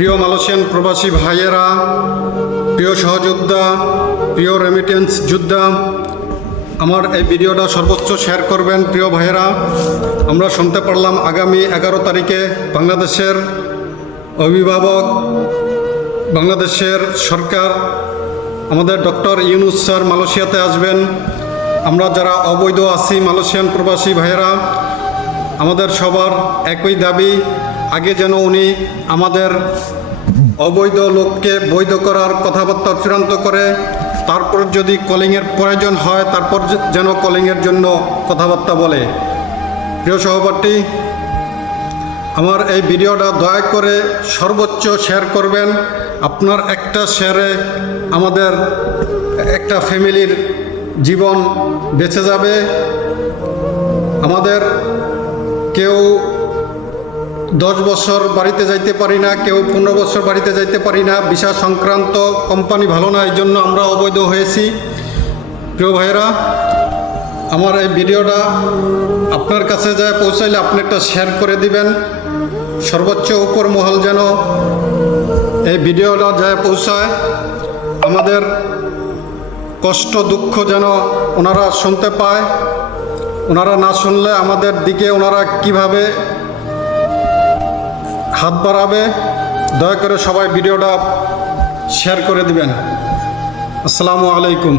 প্রিয় মালয়েশিয়ান প্রবাসী ভাইয়েরা, প্রিয় সহযোদ্ধা, প্রিয় রেমিটেন্স যোদ্ধা, আমার এই ভিডিওটা সর্বোচ্চ শেয়ার করবেন। প্রিয় ভাইয়েরা, আমরা শুনতে পারলাম আগামী 11 তারিখে বাংলাদেশের অভিভাবক, বাংলাদেশের সরকার, আমাদের ডক্টর ইউনূস স্যার মালয়েশিয়াতে আসবেন। আমরা যারা অবৈধ আছি মালয়েশিয়ান প্রবাসী ভাইয়েরা, আমাদের সবার একই দাবি, আগে যেন উনি আমাদের অবৈধ লোককে বৈধ করার কথাবার্তা চূড়ান্ত করে, তারপর যদি কলিংয়ের প্রয়োজন হয় তারপর যেন কলিংয়ের জন্য কথাবার্তা বলে। প্রিয় সহপাঠী, আমার এই ভিডিওটা দয়া করে সর্বোচ্চ শেয়ার করবেন। আপনার একটা শেয়ারে আমাদের একটা ফ্যামিলির জীবন বেঁচে যাবে। আমাদের কেউ 10 বছর বাড়িতে যাইতে পারি না, কেউ 15 বছর বাড়িতে যাইতে পারি না। ভিসা সংক্রান্ত কোম্পানি ভালো না, এই জন্য আমরা অবৈধ হয়েছি। প্রিয় ভাইয়েরা, আমার এই ভিডিওটা আপনার কাছে যায় পৌঁছাইলে আপনি একটা শেয়ার করে দিবেন। সর্বোচ্চ উপর মহল যেন এই ভিডিওটা যায় পৌঁছায়। আমাদের কষ্ট দুঃখ যেন ওনারা শুনতে পায়। ওনারা না শুনলে আমাদের দিকে ওনারা কিভাবে হাত বাড়াবে। দয়া করে সবাই ভিডিওটা শেয়ার করে দিবেন। আসসালামু আলাইকুম।